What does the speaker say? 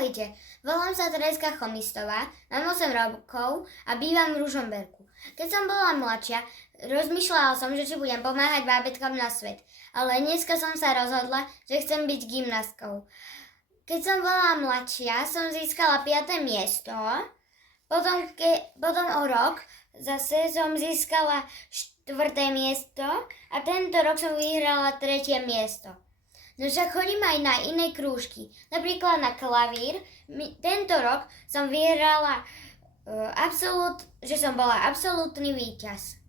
Ahojte, volám sa Tereska Chomistová, mám 8 rokov a bývam v Ružomberku. Keď som bola mladšia, rozmýšľala som, že či budem pomáhať bábätkam na svet, ale dneska som sa rozhodla, že chcem byť gymnastkou. Keď som bola mladšia, som získala 5. miesto, potom o rok zase som získala 4. miesto a tento rok som vyhrala 3. miesto. No však chodím aj na iné krúžky, napríklad na klavír. Tento rok som vyhrala že som bola absolútny víťaz.